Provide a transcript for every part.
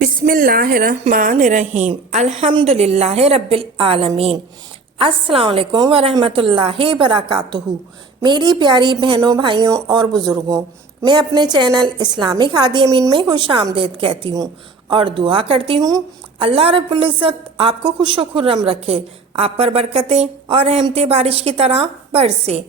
بسم اللہ الرحمن الرحیم الحمد للہ رب العالمین۔ السلام علیکم ورحمۃ اللہ وبرکاتہ۔ میری پیاری بہنوں، بھائیوں اور بزرگوں، میں اپنے چینل اسلامک ہادی امین میں خوش آمدید کہتی ہوں اور دعا کرتی ہوں اللہ رب العزت آپ کو خوش و خرم رکھے، آپ پر برکتیں اور رحمتیں بارش کی طرح برسے۔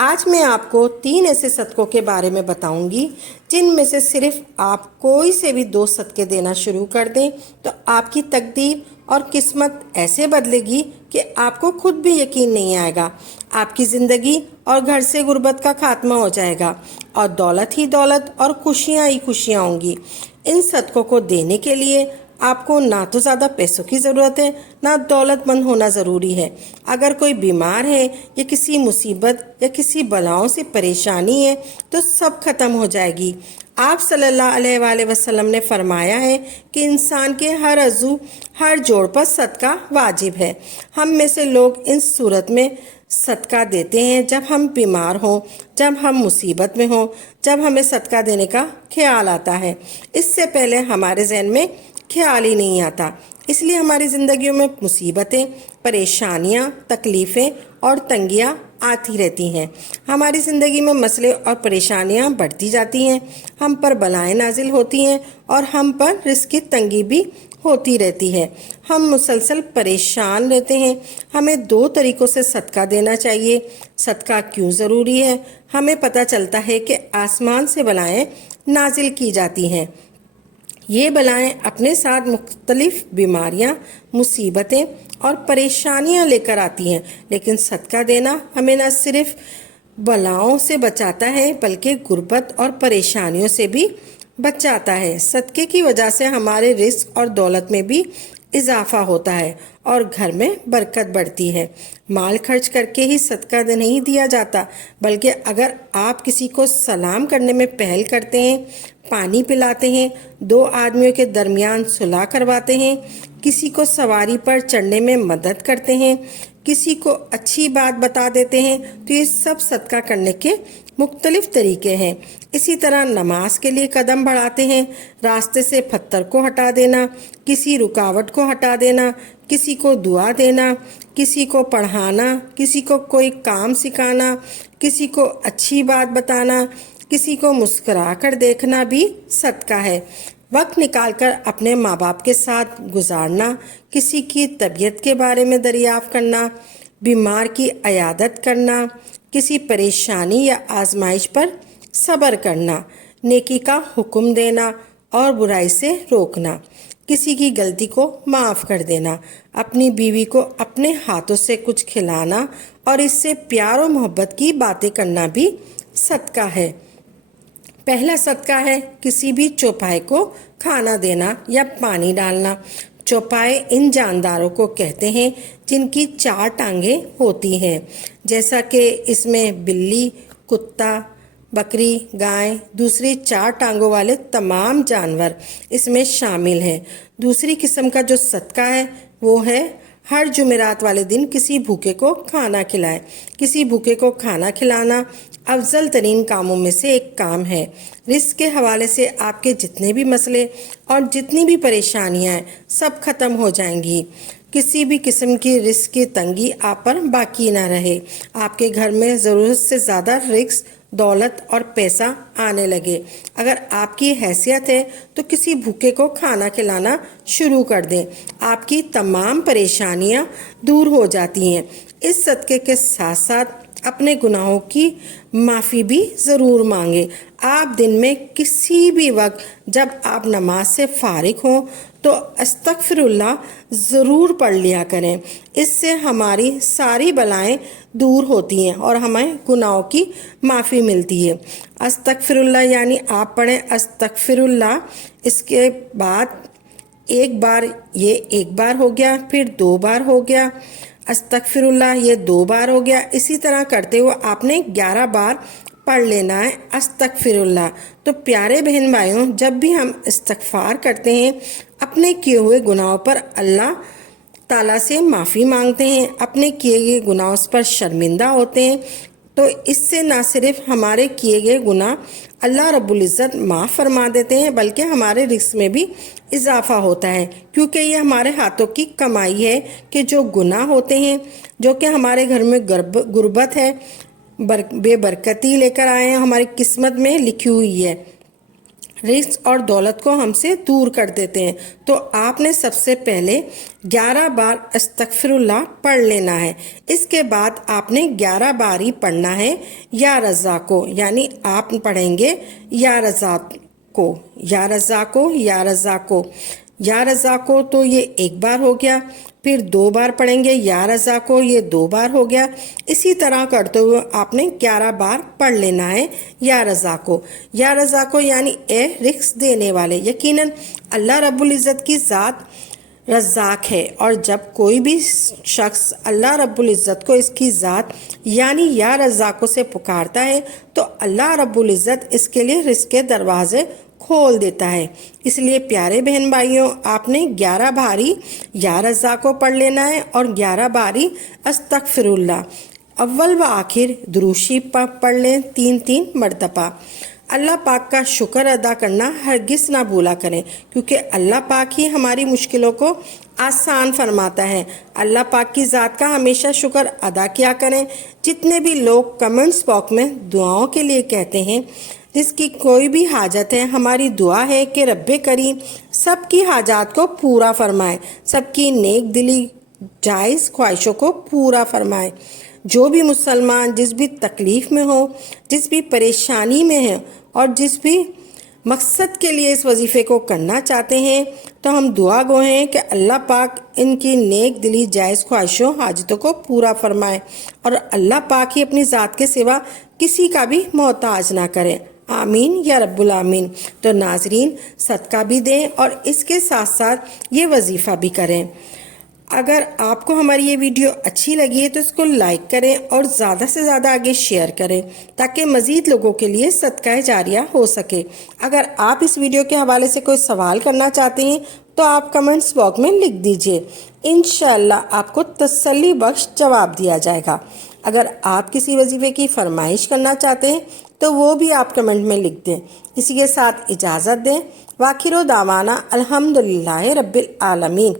آج میں آپ کو 3 ایسے صدقوں کے بارے میں بتاؤں گی جن میں سے صرف آپ کوئی سے بھی 2 صدقے دینا شروع کر دیں تو آپ کی تقدیر اور قسمت ایسے بدلے گی کہ آپ کو خود بھی یقین نہیں آئے گا۔ آپ کی زندگی اور گھر سے غربت کا خاتمہ ہو جائے گا اور دولت ہی دولت اور خوشیاں ہی خوشیاں ہوں گی۔ ان صدقوں کو دینے کے لیے آپ کو نہ تو زیادہ پیسوں کی ضرورت ہے، نہ دولت مند ہونا ضروری ہے۔ اگر کوئی بیمار ہے یا کسی مصیبت یا کسی بلاؤں سے پریشانی ہے تو سب ختم ہو جائے گی۔ آپ صلی اللہ علیہ وآلہ وسلم نے فرمایا ہے کہ انسان کے ہر عضو، ہر جوڑ پر صدقہ واجب ہے۔ ہم میں سے لوگ اس صورت میں صدقہ دیتے ہیں جب ہم بیمار ہوں، جب ہم مصیبت میں ہوں، جب ہمیں صدقہ دینے کا خیال آتا ہے۔ اس سے پہلے ہمارے ذہن میں خیال ہی نہیں آتا۔ اس لیے ہماری زندگیوں میں مصیبتیں، پریشانیاں، تکلیفیں اور تنگیاں آتی رہتی ہیں۔ ہماری زندگی میں مسئلے اور پریشانیاں بڑھتی جاتی ہیں، ہم پر بلائیں نازل ہوتی ہیں اور ہم پر رزق کی تنگی بھی ہوتی رہتی ہے۔ ہم مسلسل پریشان رہتے ہیں۔ ہمیں 2 طریقوں سے صدقہ دینا چاہیے۔ صدقہ کیوں ضروری ہے؟ ہمیں پتہ چلتا ہے کہ آسمان سے بلائیں نازل کی جاتی ہیں۔ یہ بلائیں اپنے ساتھ مختلف بیماریاں، مصیبتیں اور پریشانیاں لے کر آتی ہیں، لیکن صدقہ دینا ہمیں نہ صرف بلاؤں سے بچاتا ہے بلکہ غربت اور پریشانیوں سے بھی بچاتا ہے۔ صدقے کی وجہ سے ہمارے رزق اور دولت میں بھی اضافہ ہوتا ہے اور گھر میں برکت بڑھتی ہے۔ مال خرچ کر کے ہی صدقہ نہیں دیا جاتا، بلکہ اگر آپ کسی کو سلام کرنے میں پہل کرتے ہیں، پانی پلاتے ہیں، 2 آدمیوں کے درمیان صلح کرواتے ہیں، کسی کو سواری پر چڑھنے میں مدد کرتے ہیں، کسی کو اچھی بات بتا دیتے ہیں، تو یہ سب صدقہ کرنے کے مختلف طریقے ہیں۔ اسی طرح نماز کے لیے قدم بڑھاتے ہیں، راستے سے پتھر کو ہٹا دینا، کسی رکاوٹ کو ہٹا دینا، کسی کو دعا دینا، کسی کو پڑھانا، کسی کو کوئی کام سکھانا، کسی کو اچھی بات بتانا، کسی کو مسکرا کر دیکھنا بھی صدقہ ہے۔ وقت نکال کر اپنے ماں باپ کے ساتھ گزارنا، کسی کی طبیعت کے بارے میں دریافت کرنا، بیمار کی عیادت کرنا، کسی پریشانی یا آزمائش پر صبر کرنا، نیکی کا حکم دینا اور برائی سے روکنا، کسی کی غلطی کو معاف کر دینا، اپنی بیوی کو اپنے ہاتھوں سے کچھ کھلانا اور اس سے پیار و محبت کی باتیں کرنا بھی صدقہ ہے۔ پہلا صدقہ ہے کسی بھی چوپائے کو کھانا دینا یا پانی ڈالنا۔ چوپائے ان جانداروں کو کہتے ہیں جن کی 4 ٹانگیں ہوتی ہیں، جیسا کہ اس میں بلی، کتا، بکری، گائے، دوسری 4 ٹانگوں والے تمام جانور اس میں شامل ہیں۔ دوسری قسم کا جو صدقہ ہے وہ ہے ہر جمعرات والے دن کسی بھوکے کو کھانا کھلائے۔ کسی بھوکے کو کھانا کھلانا افضل ترین کاموں میں سے ایک کام ہے۔ رزق کے حوالے سے آپ کے جتنے بھی مسئلے اور جتنی بھی پریشانیاں ہیں سب ختم ہو جائیں گی۔ کسی بھی قسم کی رزق کی تنگی آپ پر باقی نہ رہے۔ آپ کے گھر میں ضرورت سے زیادہ رزق، دولت اور پیسہ آنے لگے۔ اگر آپ کی حیثیت ہے تو کسی بھوکے کو کھانا کھلانا شروع کر دیں، آپ کی تمام پریشانیاں دور ہو جاتی ہیں۔ اس صدقے کے ساتھ ساتھ اپنے گناہوں کی معافی بھی ضرور مانگیں۔ آپ دن میں کسی بھی وقت جب آپ نماز سے فارغ ہوں تو استغفر اللہ ضرور پڑھ لیا کریں۔ اس سے ہماری ساری بلائیں دور ہوتی ہیں اور ہمیں گناہوں کی معافی ملتی ہے۔ استغفر اللہ یعنی آپ پڑھیں استغفر اللہ، اس کے بعد ایک بار ہو گیا، پھر 2 بار ہو گیا، استغفر اللہ یہ 2 بار ہو گیا۔ اسی طرح کرتے ہوئے آپ نے 11 بار پڑھ لینا ہے استغفر اللہ۔ تو پیارے بہن بھائیوں، جب بھی ہم استغفار کرتے ہیں اپنے کیے ہوئے گناہوں پر اللہ تعالیٰ سے معافی مانگتے ہیں، اپنے کیے گئے گناہوں پر شرمندہ ہوتے ہیں، تو اس سے نہ صرف ہمارے کیے گئے گناہ اللہ رب العزت معاف فرما دیتے ہیں بلکہ ہمارے رزق میں بھی اضافہ ہوتا ہے، کیونکہ یہ ہمارے ہاتھوں کی کمائی ہے کہ جو گناہ ہوتے ہیں، جو کہ ہمارے گھر میں غربت ہے، بے برکتی لے کر آئے ہیں، ہماری قسمت میں لکھی ہوئی ہے، رزق اور دولت کو ہم سے دور کر دیتے ہیں۔ تو آپ نے سب سے پہلے 11 بار استغفر اللہ پڑھ لینا ہے۔ اس کے بعد آپ نے 11 بار ہی پڑھنا ہے یا رزاق کو، یعنی آپ پڑھیں گے یا رزاق کو، یا رزاق کو، یا رزاق کو، یا رزاق کو، تو یہ ایک بار ہو گیا۔ پھر 2 بار پڑھیں گے یا رزاق کو، یہ 2 بار ہو گیا۔ اسی طرح کرتے ہوئے آپ نے 11 بار پڑھ لینا ہے یا رزاق کو۔ یا رزاق کو یعنی اے رزق دینے والے، یقیناً اللہ رب العزت کی ذات رزاق ہے، اور جب کوئی بھی شخص اللہ رب العزت کو اس کی ذات یعنی یا رزاق سے پکارتا ہے تو اللہ رب العزت اس کے لیے رزق کے دروازے کھول دیتا ہے۔ اس لیے پیارے بہن بھائیوں، آپ نے 11 باری یا رزاق کو پڑھ لینا ہے اور 11 باری استغفر اللہ، اول و آخر درود شریف پڑھ لیں 3 مرتبہ۔ اللہ پاک کا شکر ادا کرنا ہرگز نہ بھولا کریں، کیونکہ اللہ پاک ہی ہماری مشکلوں کو آسان فرماتا ہے۔ اللہ پاک کی ذات کا ہمیشہ شکر ادا کیا کریں۔ جتنے بھی لوگ کمنٹس باکس میں دعاؤں کے لیے کہتے ہیں، جس کی کوئی بھی حاجت ہے، ہماری دعا ہے کہ رب کریم سب کی حاجات کو پورا فرمائے، سب کی نیک دلی جائز خواہشوں کو پورا فرمائے۔ جو بھی مسلمان جس بھی تکلیف میں ہو، جس بھی پریشانی میں ہے اور جس بھی مقصد کے لیے اس وظیفے کو کرنا چاہتے ہیں، تو ہم دعا گو ہیں کہ اللہ پاک ان کی نیک دلی جائز خواہشوں حاجتوں کو پورا فرمائے اور اللہ پاک ہی اپنی ذات کے سوا کسی کا بھی محتاج نہ کرے۔ آمین یا رب العالمین۔ تو ناظرین، صدقہ بھی دیں اور اس کے ساتھ ساتھ یہ وظیفہ بھی کریں۔ اگر آپ کو ہماری یہ ویڈیو اچھی لگی ہے تو اس کو لائک کریں اور زیادہ سے زیادہ آگے شیئر کریں تاکہ مزید لوگوں کے لیے صدقہ جاریہ ہو سکے۔ اگر آپ اس ویڈیو کے حوالے سے کوئی سوال کرنا چاہتے ہیں تو آپ کمنٹس باکس میں لکھ دیجئے، انشاءاللہ آپ کو تسلی بخش جواب دیا جائے گا۔ اگر آپ کسی وظیفے کی فرمائش کرنا چاہتے ہیں تو وہ بھی آپ کمنٹ میں لکھ دیں۔ اسی کے ساتھ اجازت دیں۔ وآخر دعوانا الحمدللہ رب العالمین۔